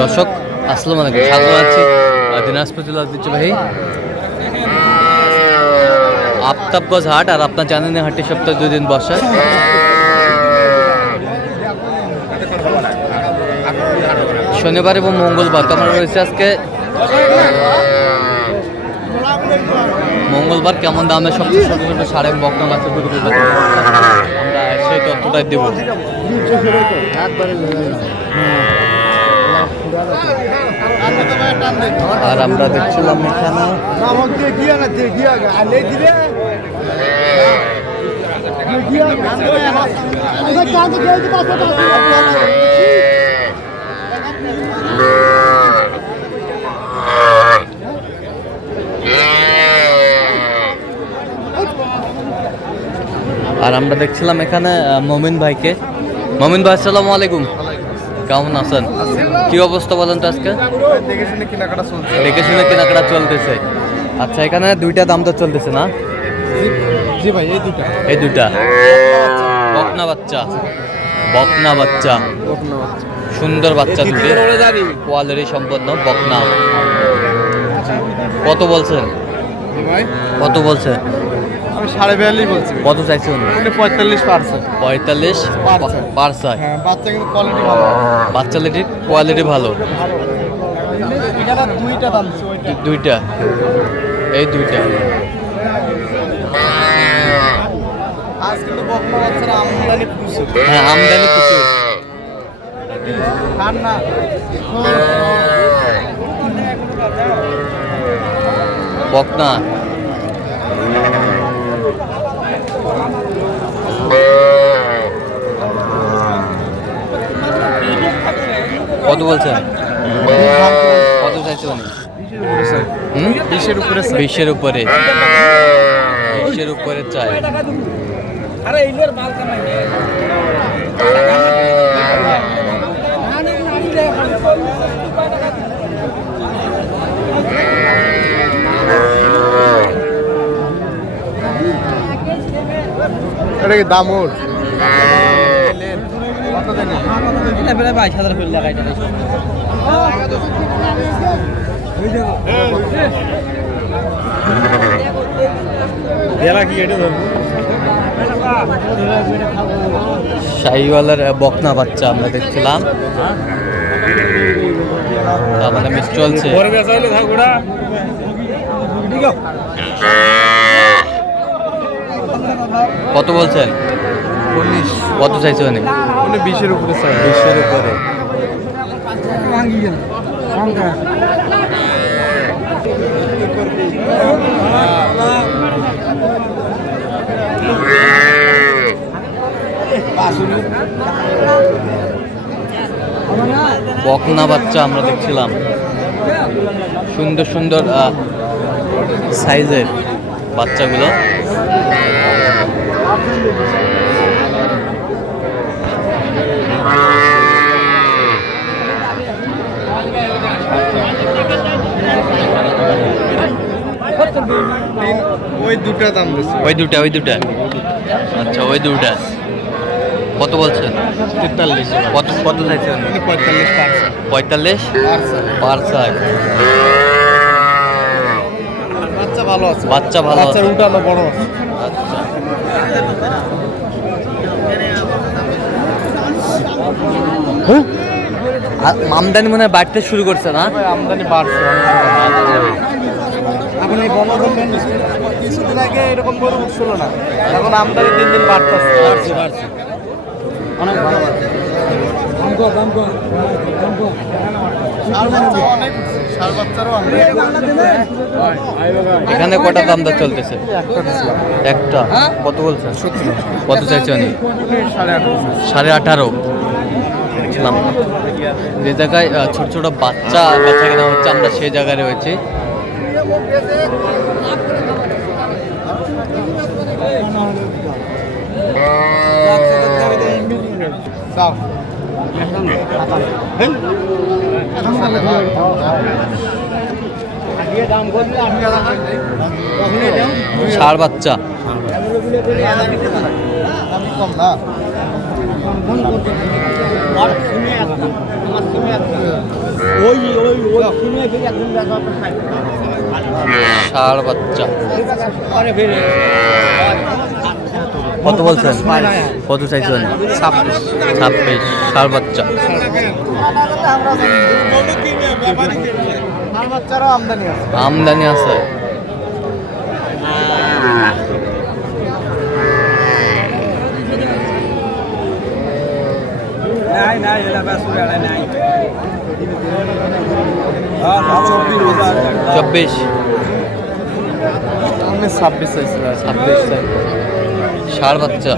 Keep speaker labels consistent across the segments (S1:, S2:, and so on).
S1: দর্শক আসসালামু আলাইকুম। স্বাগত আছি দিনাজপুর জেলার ঐতিহ্যবাহী আফতাবগঞ্জ হাট আর আপনার জানেন হাটটি সপ্তাহে দুই দিন বসে। শনিবার এবং মঙ্গলবার আমরা রয়েছে আজকে মঙ্গলবার কেমন দামে সবচেয়ে ছোটো ছোটো সাড়ে বকনা মাছের গরু আমরা সেই তথ্যটাই দেবো। আর আমরা দেখছিলাম এখানে। আর আমরা দেখছিলাম এখানে মমিন ভাইকে। মমিন ভাই আসসালামু আলাইকুম। কেমন আছেন? কি অবস্থা বলেন তো আজকে?
S2: দেখে শুনে কেনাকাটা চলছে।
S1: দেখে শুনে কেনাকাটা চলতেছে। আচ্ছা এখানে দুইটা দাম তো চলতেছে না?
S2: জি ভাই এই দুটা
S1: এই দুইটা? বকনা বাচ্চা। বকনা বাচ্চা। সুন্দর বাচ্চা দুটি। কোয়ালিটি সম্পন্ন বকনা। কত বলছেন? কত বলছেন?
S2: আমি সাড়ে বিয়াল্লিশ বলছি।
S1: কত চাইছে উনি?
S2: পঁয়তাল্লিশ পারছে।
S1: পঁয়তাল্লিশ। পারসায়
S2: হ্যাঁ বাচ্চা কিন্তু কোয়ালিটি ভালো।
S1: বাচ্চা লেটির কোয়ালিটি ভালো
S2: দুইটা দাম
S1: এই দুইটা।
S2: আমদানি প্রচুর।
S1: হ্যাঁ আমদানি প্রচুর।
S2: খান
S1: বকনা। কত বলছেন? কত চাইছে উনি?
S2: বিশের উপরে
S1: বিশের উপরে। বিশের উপরে চাই।
S2: এটা কি দাম ওর?
S1: শাহিওয়ালার বকনা বাচ্চা আমরা দেখছিলাম। মানে মিস চলছে। কত বলছেন? কত চাইছে উনি?
S2: বিশের উপরে চাই।
S1: বিশের উপরে। বকনা বাচ্চা আমরা দেখছিলাম। সুন্দর সুন্দর সাইজের বাচ্চাগুলো।
S2: ওই দুটা দাম
S1: ওই দুটা ওই দুটা। আচ্ছা ওই দুটা। কত বলছেন?
S2: তেতাল্লিশ।
S1: কত কত চাইছেন?
S2: পঁয়তাল্লিশ
S1: পঁয়তাল্লিশ?
S2: পারছে
S1: পার
S2: বাচ্চা ভালো আছে।
S1: বাচ্চা ভালো আছে।
S2: বড় আছে।
S1: আর আমদানি মনে হয় বাড়তে শুরু করছে না?
S2: আমদানি বাড়ছে এখন এই বললেন কিছুদিন আগে এরকম গরু উঠছিল না এখন আমদানি দিন দিন বাড়তেছে। বাড়ছে বাড়ছে। অনেক ভালো
S1: এখানে কটা দাম দর চলতেছে? একটা কত বলছেন? কত চাইছে উনি?
S2: সাড়ে আঠারো।
S1: আঠারো দেখছিলাম যে জায়গায় ছোট ছোট বাচ্চা বাচ্চা কেনা হচ্ছে, আমরা সেই জায়গায় রয়েছি। ষাড় বাচ্চা।
S2: কম না
S1: ওই ওই ষাট বাচ্চা। কত বলছেন? কত চাইছেন?
S2: ছাব্বিশ।
S1: ছাব্বিশ। ষাট বাচ্চা।
S2: আমদানি আছে। চব্বিশ আমি ছাব্বিশ চাইছিল
S1: ছাব্বিশ ষাড় বাচ্চা।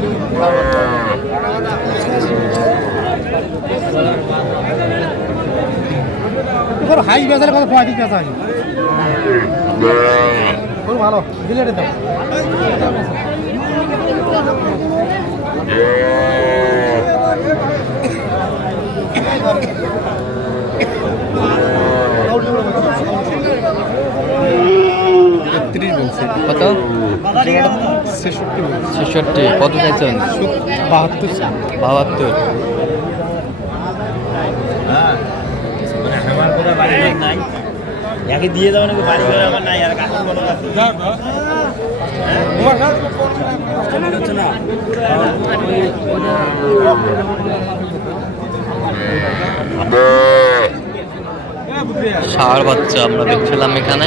S2: তোর হাই বাজারে কত পঁয়ত্রিশ টাকা আছে খুব ভালো দিলে রে দাও তেত্রিশ বলছে।
S1: কত?
S2: ছেষট্টি।
S1: ছেষট্টি কত চাইছেন?
S2: বাহাত্তর
S1: বাহাত্তর।
S3: আমার কোনো বাড়ি ঘর নাই একে দিয়ে দেবো নাকি? বাড়ি ঘর আমার নাই আর কাকু কোনো আছে হচ্ছে না
S1: ষাড় বাচ্চা আমরা দেখছিলাম এখানে।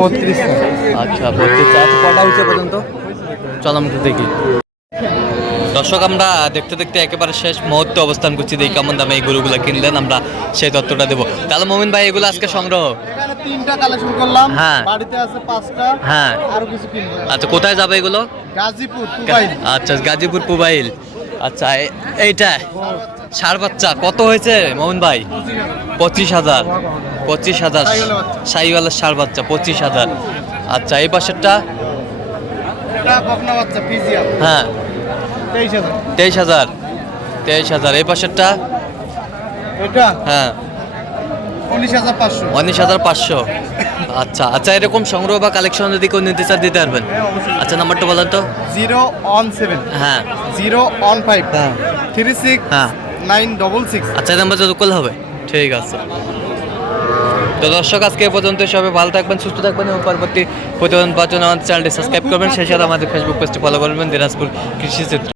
S2: বত্রিশ
S1: আচ্ছা বত্রিশ আচ্ছা কটা হয়েছে পর্যন্ত? চল দেখি। দর্শক আমরা দেখতে দেখতে একেবারে শেষ মুহূর্তে অবস্থান করছি। দেখি কেমন দামে এই গরুগুলো কিনলেন আমরা সেই তথ্যটা দেবো। তাহলে মোমিন ভাই এগুলো আজকে সংগ্রহ?
S2: তিনটা কালেকশন করলাম।
S1: হ্যাঁ।
S2: বাড়িতে আছে পাঁচটা
S1: হ্যাঁ।
S2: আরও কিছু কিনবো।
S1: আচ্ছা কোথায় যাবে এগুলো?
S2: গাজীপুর
S1: আচ্ছা গাজীপুর পুবাইল। আচ্ছা এইটা ষাড় বাচ্চা কত হয়েছে মোহন ভাই? পঁচিশ হাজার পঁচিশ হাজার সাইওয়ালের ষাড় বাচ্চা পঁচিশ হাজার। আচ্ছা এই পাশেরটা? হ্যাঁ।
S2: তেইশ হাজার।
S1: তেইশ হাজার তেইশ হাজার। এই পাশেরটা? হ্যাঁ।
S2: উনিশ হাজার পাঁচশো।
S1: উনিশ হাজার পাঁচশো। আচ্ছা আচ্ছা এরকম সংগ্রহ বা কালেকশন যদি কেউ নিতে চান দিতে পারবেন। আচ্ছা নাম্বারটা বলেন তো।
S2: Zero one seven.
S1: হ্যাঁ।
S2: Zero one five.
S1: হ্যাঁ।
S2: থ্রি সিক্স
S1: হ্যাঁ।
S2: Nine double six.
S1: আচ্ছা এই নাম্বার যত করলে হবে। ঠিক আছে। তো দর্শক আজকে পর্যন্ত সবাই ভালো থাকবেন সুস্থ থাকবেন এবং পরবর্তী প্রতিবেদন পাওয়ার জন্য আমাদের চ্যানেলটি সাবস্ক্রাইব করবেন। সেই সাথে আমাদের ফেসবুক পেজটি ফলো করবেন দিনাজপুর কৃষি